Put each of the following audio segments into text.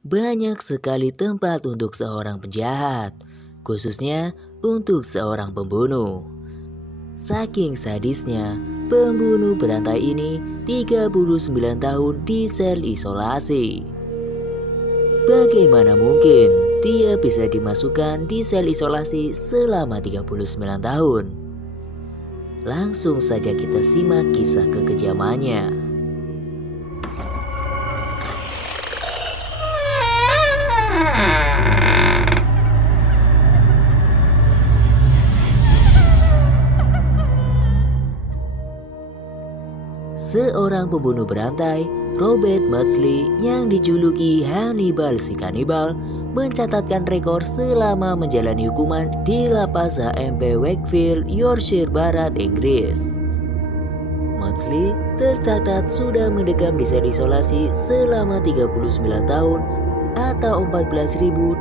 Banyak sekali tempat untuk seorang penjahat, khususnya untuk seorang pembunuh. Saking sadisnya, pembunuh berantai ini 39 tahun di sel isolasi. Bagaimana mungkin dia bisa dimasukkan di sel isolasi selama 39 tahun? Langsung saja kita simak kisah kekejamannya. Seorang pembunuh berantai, Robert Maudsley yang dijuluki Hannibal si kanibal, mencatatkan rekor selama menjalani hukuman di lapas HMP Wakefield, Yorkshire Barat, Inggris. Maudsley tercatat sudah mendekam di sel isolasi selama 39 tahun atau 14.235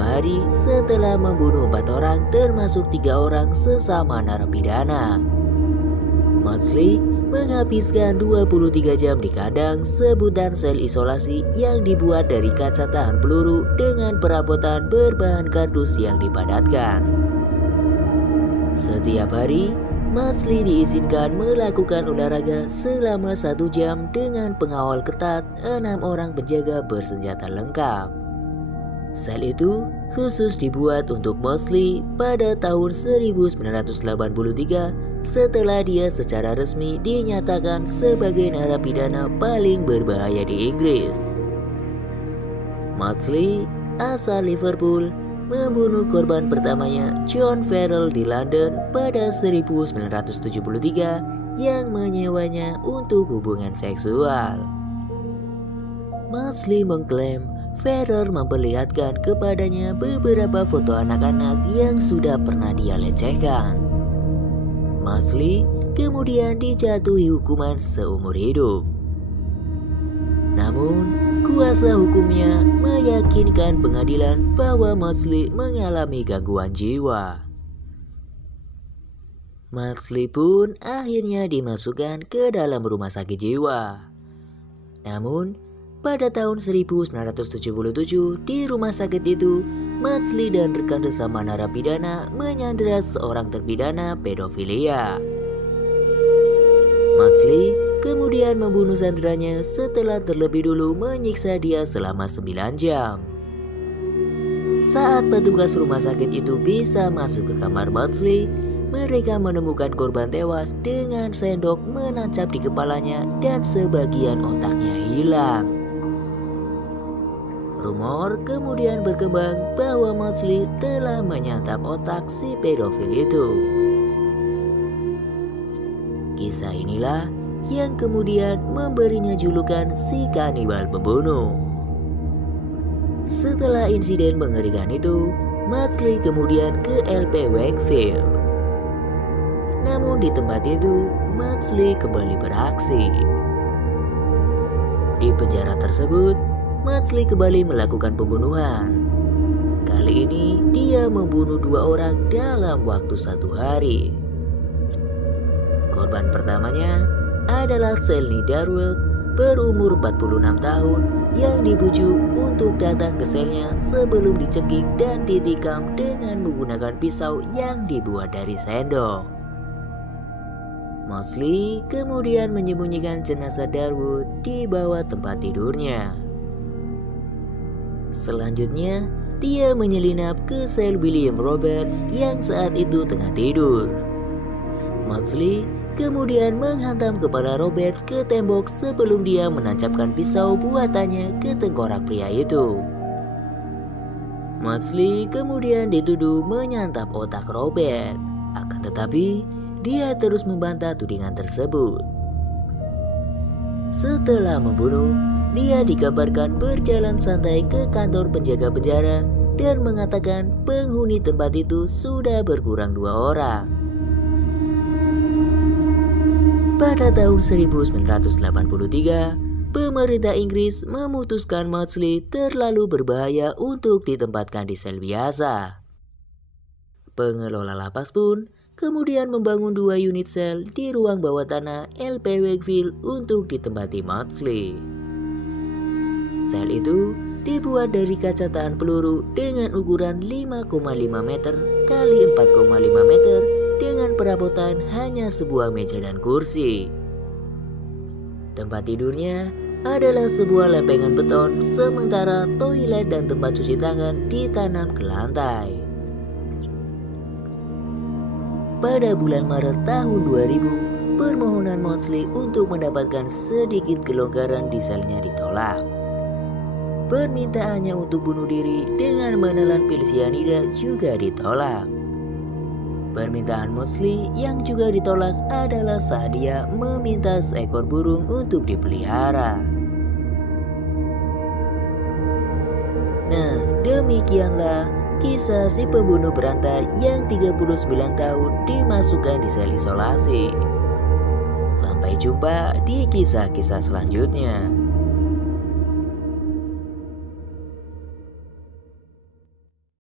hari setelah membunuh 4 orang termasuk 3 orang sesama narapidana. Maudsley menghabiskan 23 jam di kandang sebutan sel isolasi yang dibuat dari kaca tahan peluru dengan perabotan berbahan kardus yang dipadatkan. Setiap hari, Maudsley diizinkan melakukan olahraga selama 1 jam dengan pengawal ketat 6 orang penjaga bersenjata lengkap. Sel itu khusus dibuat untuk Maudsley pada tahun 1983 setelah dia secara resmi dinyatakan sebagai narapidana paling berbahaya di Inggris. Maudsley, asal Liverpool, membunuh korban pertamanya John Farrell di London pada 1973 yang menyewanya untuk hubungan seksual. Maudsley mengklaim Farrell memperlihatkan kepadanya beberapa foto anak-anak yang sudah pernah dia lecehkan. Maudsley kemudian dijatuhi hukuman seumur hidup. Namun, kuasa hukumnya meyakinkan pengadilan bahwa Maudsley mengalami gangguan jiwa. Maudsley pun akhirnya dimasukkan ke dalam rumah sakit jiwa. Namun, pada tahun 1977 di rumah sakit itu, Maudsley dan rekan sesama narapidana menyandera seorang terpidana pedofilia. Maudsley kemudian membunuh sanderanya setelah terlebih dulu menyiksa dia selama 9 jam. Saat petugas rumah sakit itu bisa masuk ke kamar Maudsley, mereka menemukan korban tewas dengan sendok menancap di kepalanya dan sebagian otaknya hilang. Rumor kemudian berkembang bahwa Maudsley telah menyantap otak si pedofil itu. Kisah inilah yang kemudian memberinya julukan si kanibal pembunuh. Setelah insiden mengerikan itu, Maudsley kemudian ke LP Wakefield. Namun di tempat itu, Maudsley kembali beraksi. Di penjara tersebut, Maudsley kembali melakukan pembunuhan. Kali ini dia membunuh 2 orang dalam waktu 1 hari. Korban pertamanya adalah Shelly Darwood berumur 46 tahun yang dibujuk untuk datang ke selnya sebelum dicekik dan ditikam dengan menggunakan pisau yang dibuat dari sendok. Maudsley kemudian menyembunyikan jenazah Darwood di bawah tempat tidurnya. Selanjutnya, dia menyelinap ke sel William Roberts yang saat itu tengah tidur. Maudsley kemudian menghantam kepala Robert ke tembok sebelum dia menancapkan pisau buatannya ke tengkorak pria itu. Maudsley kemudian dituduh menyantap otak Robert, akan tetapi dia terus membantah tudingan tersebut. Setelah membunuh, dia dikabarkan berjalan santai ke kantor penjaga penjara dan mengatakan penghuni tempat itu sudah berkurang 2 orang. Pada tahun 1983, pemerintah Inggris memutuskan Maudsley terlalu berbahaya untuk ditempatkan di sel biasa. Pengelola lapas pun kemudian membangun 2 unit sel di ruang bawah tanah LP Wakefield untuk ditempati Maudsley. Sel itu dibuat dari kaca tahan peluru dengan ukuran 5,5 meter kali 4,5 meter dengan perabotan hanya sebuah meja dan kursi. Tempat tidurnya adalah sebuah lempengan beton, sementara toilet dan tempat cuci tangan ditanam ke lantai. Pada bulan Maret tahun 2000, permohonan Mosley untuk mendapatkan sedikit kelonggaran di selnya ditolak. Permintaannya untuk bunuh diri dengan menelan pil sianida juga ditolak. Permintaan Mosley yang juga ditolak adalah saat dia meminta seekor burung untuk dipelihara. Nah, demikianlah kisah si pembunuh berantai yang 39 tahun dimasukkan di sel isolasi. Sampai jumpa di kisah-kisah selanjutnya.